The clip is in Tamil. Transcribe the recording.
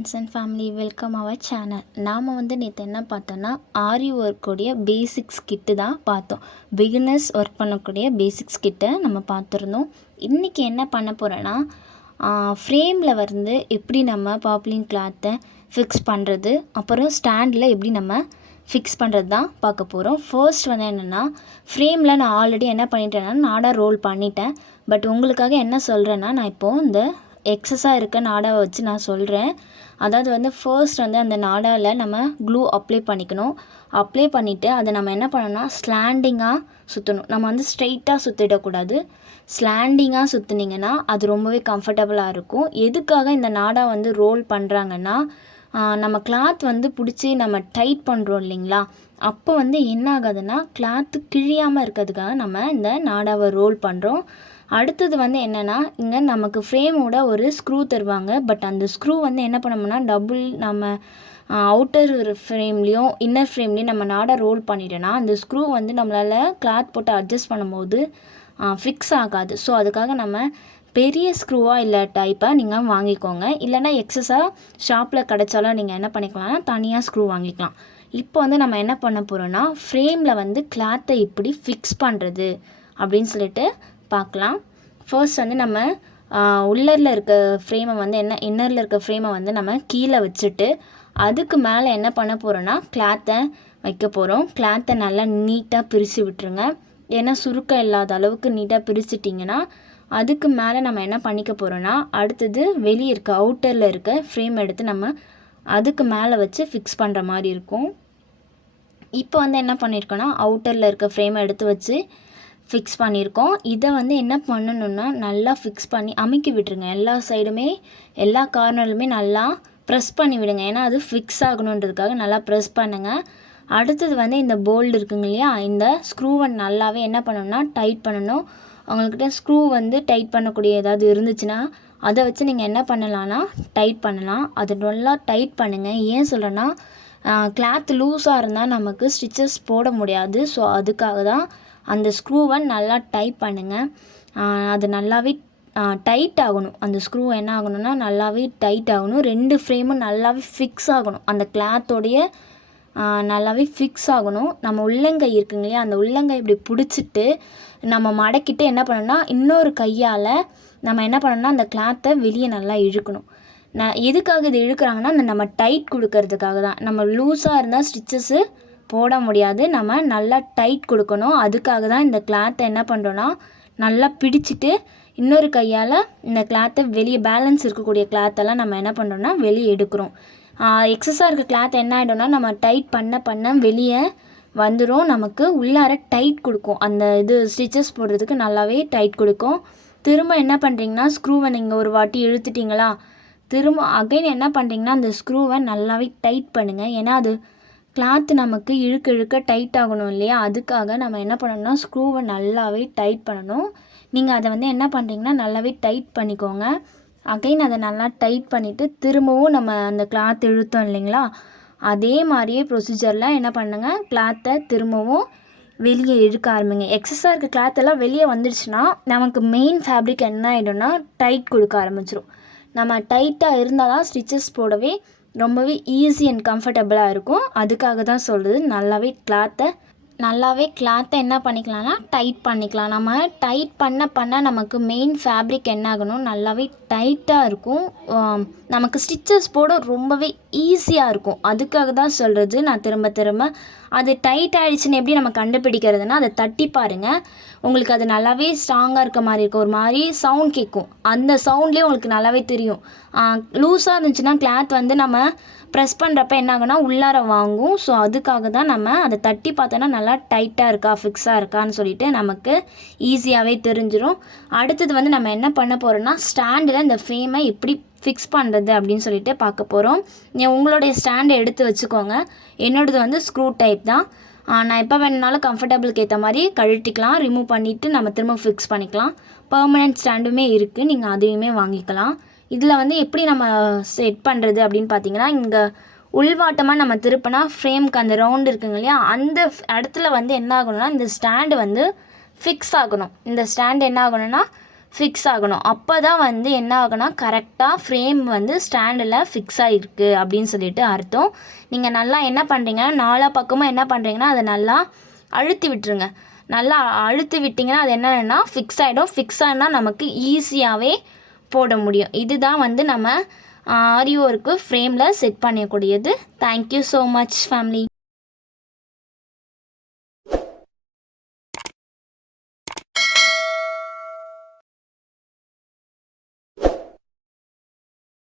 Friends and family, welcome our channel. நாம் நேற்று என்ன பார்த்தோன்னா ஆரி ஒர்க்குடைய பேசிக்ஸ் கிட்டு தான் பார்த்தோம். பிகினர்ஸ் ஒர்க் பண்ணக்கூடிய பேசிக்ஸ் கிட்டை நம்ம பார்த்துருந்தோம். இன்றைக்கி என்ன பண்ண போகிறோன்னா ஃப்ரேமில் எப்படி நம்ம பாப்லின் கிளாத்தை ஃபிக்ஸ் பண்ணுறது, அப்புறம் ஸ்டாண்டில் எப்படி நம்ம ஃபிக்ஸ் பண்ணுறது தான் பார்க்க போகிறோம். ஃபர்ஸ்ட் என்னென்னா, ஃப்ரேமில் நான் ஆல்ரெடி என்ன பண்ணிட்டேன்னா நாடாக ரோல் பண்ணிட்டேன். பட் உங்களுக்காக என்ன சொல்கிறேன்னா, நான் இப்போது இந்த எக்ஸஸாக இருக்க நாடாவை வச்சு நான் சொல்கிறேன். அதாவது ஃபர்ஸ்ட் அந்த நாடாவில் நம்ம க்ளூ அப்ளை பண்ணிக்கணும். அப்ளை பண்ணிவிட்டு அதை நம்ம என்ன பண்ணணும்னா ஸ்லாண்டிங்காக சுற்றணும். நம்ம ஸ்ட்ரெயிட்டாக சுற்றிடக்கூடாது. ஸ்லாண்டிங்காக சுற்றுனீங்கன்னா அது ரொம்பவே கம்ஃபர்டபுளாக இருக்கும். எதுக்காக இந்த நாடா ரோல் பண்ணுறாங்கன்னா, நம்ம கிளாத் பிடிச்சி நம்ம டைட் பண்ணுறோம் இல்லைங்களா, அப்போ என்ன ஆகாதுன்னா கிளாத்து கிழியாமல் இருக்கிறதுக்காக நம்ம இந்த நாடாவை ரோல் பண்ணுறோம். அடுத்தது என்னென்னா, இங்கே நமக்கு ஃப்ரேமோட ஒரு ஸ்க்ரூ தருவாங்க. பட் அந்த ஸ்க்ரூ என்ன பண்ணோம்னா டபுள் நம்ம அவுட்டர் ஃப்ரேம்லேயும் இன்னர் ஃப்ரேம்லேயும் நம்ம நாடா ரோல் பண்ணிட்டோன்னா அந்த ஸ்க்ரூ நம்மளால் கிளாத் போட்டு அட்ஜஸ்ட் பண்ணும்போது ஃபிக்ஸ் ஆகாது. ஸோ அதுக்காக நம்ம பெரிய ஸ்க்ரூவாக இல்லை டைப்பாக நீங்கள் வாங்கிக்கோங்க. இல்லைனா எக்ஸஸாக ஷாப்பில் கிடச்சாலும் நீங்கள் என்ன பண்ணிக்கலாம்னா தனியாக ஸ்க்ரூ வாங்கிக்கலாம். இப்போ நம்ம என்ன பண்ண போகிறோன்னா ஃப்ரேமில் கிளாத்தை எப்படி ஃபிக்ஸ் பண்ணுறது அப்படின்னு சொல்லிட்டு பார்க்கலாம். ஃபர்ஸ்ட் நம்ம உள்ளரில் இருக்க ஃப்ரேமை இன்னரில் இருக்க ஃப்ரேமை நம்ம கீழே வச்சுட்டு அதுக்கு மேலே என்ன பண்ண போகிறோன்னா கிளாத்தை வைக்க போகிறோம். கிளாத்தை நல்லா நீட்டாக பிரித்து விட்டுருங்க. ஏன்னா சுருக்கம் இல்லாத அளவுக்கு நீட்டாக பிரிச்சுட்டிங்கன்னா அதுக்கு மேலே நம்ம என்ன பண்ணிக்க போகிறோன்னா அடுத்தது வெளியே இருக்க அவுட்டரில் இருக்க ஃப்ரேம் எடுத்து நம்ம அதுக்கு மேலே வச்சு ஃபிக்ஸ் பண்ணுற மாதிரி இருக்கும். இப்போ என்ன பண்ணியிருக்கோன்னா அவுட்டரில் இருக்க ஃப்ரேமை எடுத்து வச்சு ஃபிக்ஸ் பண்ணியிருக்கோம். இதை என்ன பண்ணணுன்னா நல்லா ஃபிக்ஸ் பண்ணி அமுக்கி விட்டுருங்க. எல்லா சைடுமே எல்லா கார்னர்லுமே நல்லா ப்ரெஸ் பண்ணி விடுங்க. ஏன்னா அது ஃபிக்ஸ் ஆகணுன்றதுக்காக நல்லா ப்ரெஸ் பண்ணுங்கள். அடுத்தது இந்த போல்டு இருக்குங்க இல்லையா, இந்த ஸ்க்ரூவை நல்லாவே என்ன பண்ணணும்னா டைட் பண்ணணும். அவங்கக்கிட்ட ஸ்க்ரூ டைட் பண்ணக்கூடிய ஏதாவது இருந்துச்சுன்னா அதை வச்சு நீங்கள் என்ன பண்ணலான்னா டைட் பண்ணலாம். அது நல்லா டைட் பண்ணுங்கள். ஏன் சொல்கிறேன்னா கிளாத் லூஸாக இருந்தால் நமக்கு ஸ்டிச்சஸ் போட முடியாது. ஸோ அதுக்காக தான் அந்த ஸ்க்ரூவை நல்லா டைட் பண்ணுங்கள். அது நல்லாவே டைட் ஆகணும். அந்த ஸ்க்ரூ என்ன ஆகணும்னா நல்லாவே டைட் ஆகணும். ரெண்டு ஃப்ரேமும் நல்லாவே ஃபிக்ஸ் ஆகணும். அந்த கிளாத்தோடைய நல்லாவே ஃபிக்ஸ் ஆகணும். நம்ம உள்ளங்கை இருக்குங்க இல்லையா, அந்த உள்ளங்கை இப்படி பிடிச்சிட்டு நம்ம மடக்கிட்டு என்ன பண்ணணும்னா இன்னொரு கையால் நம்ம என்ன பண்ணணும்னா அந்த கிளாத்தை வெளியே நல்லா இழுக்கணும். எதுக்காக இது இழுக்கிறாங்கன்னா நம்ம டைட் கொடுக்கறதுக்காக தான். நம்ம லூஸாக இருந்தால் ஸ்டிச்சஸ்ஸு போட முடியாது. நம்ம நல்லா டைட் கொடுக்கணும். அதுக்காக தான் இந்த கிளாத்தை என்ன பண்ணுறோன்னா நல்லா பிடிச்சிட்டு இன்னொரு கையால் இந்த கிளாத்தை வெளியே பேலன்ஸ் இருக்கக்கூடிய கிளாத்தெல்லாம் நம்ம என்ன பண்ணுறோன்னா வெளியே எடுக்கிறோம். எக்ஸஸாக இருக்க கிளாத் என்ன ஆகிடும்னா நம்ம டைட் பண்ண வெளியே வந்துடும். நமக்கு உள்ளார டைட் கொடுக்கும். அந்த இது ஸ்டிச்சஸ் போடுறதுக்கு நல்லாவே டைட் கொடுக்கும். திரும்ப என்ன பண்ணுறீங்கன்னா ஸ்க்ரூவை நீங்கள் ஒரு வாட்டி இழுத்துட்டிங்களா, திரும்ப அகைன் என்ன பண்ணுறீங்கன்னா அந்த ஸ்க்ரூவை நல்லாவே டைட் பண்ணுங்கள். ஏன்னா அது கிளாத்து நமக்கு இழுக்க டைட் ஆகணும் இல்லையா, அதுக்காக நம்ம என்ன பண்ணணும்னா ஸ்க்ரூவை நல்லாவே டைட் பண்ணணும். நீங்கள் அதை என்ன பண்ணுறீங்கன்னா நல்லாவே டைட் பண்ணிக்கோங்க. அகைன் அதை நல்லா டைட் பண்ணிவிட்டு திரும்பவும் நம்ம அந்த கிளாத் இழுத்தோம் இல்லைங்களா, அதே மாதிரியே ப்ரொசீஜரில் என்ன பண்ணுங்கள் கிளாத்தை திரும்பவும் வெளியே இழுக்க ஆரம்பிங்க. எக்ஸஸாக இருக்க கிளாத்தெல்லாம் வெளியே வந்துடுச்சுன்னா நமக்கு மெயின் ஃபேப்ரிக் என்ன ஆகிடும்னா டைட் கொடுக்க ஆரம்பிச்சிடும். நம்ம டைட்டாக இருந்தால் தான் ஸ்டிச்சஸ் போடவே ரொம்பவே ஈஸி அண்ட் கம்ஃபர்டபுளாக இருக்கும். அதுக்காக தான் சொல்கிறது நல்லாவே கிளாத்தை என்ன பண்ணிக்கலாம்னா டைட் பண்ணிக்கலாம். நம்ம டைட் பண்ண நமக்கு மெயின் ஃபேப்ரிக் என்ன ஆகணும் நல்லாவே டைட்டாக இருக்கும். நமக்கு ஸ்டிச்சஸ் போட ரொம்பவே ஈஸியாக இருக்கும். அதுக்காக தான் சொல்கிறது நான் திரும்ப அது டைட் ஆகிடுச்சின்னு எப்படி நம்ம கண்டுபிடிக்கிறதுனா அதை தட்டி பாருங்கள். உங்களுக்கு அது நல்லாவே ஸ்ட்ராங்காக இருக்க மாதிரி இருக்கும். ஒரு மாதிரி சவுண்ட் கேட்கும். அந்த சவுண்ட்லேயே உங்களுக்கு நல்லாவே தெரியும். லூஸாக இருந்துச்சுன்னா கிளாத் நம்ம ப்ரெஸ் பண்ணுறப்ப என்ன ஆகுனா உள்ளார வாங்கும். ஸோ அதுக்காக தான் நம்ம அதை தட்டி பார்த்தோன்னா நல்லா டைட்டாக இருக்கா ஃபிக்ஸாக இருக்கான்னு சொல்லிட்டு நமக்கு ஈஸியாகவே தெரிஞ்சிடும். அடுத்தது நம்ம என்ன பண்ண போகிறோன்னா ஸ்டாண்டில் இந்த ஃப்ரேமை எப்படி ஃபிக்ஸ் பண்ணுறது அப்படின்னு சொல்லிட்டு பார்க்க போகிறோம். உங்களுடைய ஸ்டாண்டை எடுத்து வச்சுக்கோங்க. என்னோடது ஸ்க்ரூ டைப் தான். நான் எப்போ வேணுனாலும் கம்ஃபர்டபுளுக்கு ஏற்ற மாதிரி கழட்டிக்கலாம். ரிமூவ் பண்ணிவிட்டு நம்ம திரும்ப ஃபிக்ஸ் பண்ணிக்கலாம். பெர்மனெண்ட் ஸ்டாண்டுமே இருக்குது, நீங்கள் அதையுமே வாங்கிக்கலாம். இதில் எப்படி நம்ம செட் பண்ணுறது அப்படின்னு பார்த்தீங்கன்னா, இங்கே உள்வாட்டமாக நம்ம திருப்பினா ஃப்ரேமுக்கு அந்த ரவுண்டு இருக்குங்க இல்லையா, அந்த இடத்துல என்ன ஆகணும்னா இந்த ஸ்டாண்டு ஃபிக்ஸ் ஆகணும். இந்த ஸ்டாண்டு என்ன ஆகணும்னா ஃபிக்ஸ் ஆகணும். அப்போ தான் வந்து என்ன ஆகுனா கரெக்டாக ஃப்ரேம் வந்து ஸ்டாண்டில் ஃபிக்ஸ் ஆகிருக்கு அப்படின்னு சொல்லிட்டு அர்த்தம். நீங்கள் நல்லா என்ன பண்ணுறீங்கன்னா நாலா பக்கமும் என்ன பண்ணுறீங்கன்னா அதை நல்லா அழுத்தி விட்டுருங்க. நல்லா அழுத்தி விட்டிங்கன்னா அது என்னென்னா ஃபிக்ஸ் ஆகிடும். ஃபிக்ஸ் ஆனால் நமக்கு ஈஸியாகவே போட முடியும். இதுதான் வந்து நம்ம ஆரி ஒர்க்கு ஃப்ரேமில் செட் பண்ணக்கூடியது. Thank you so much family.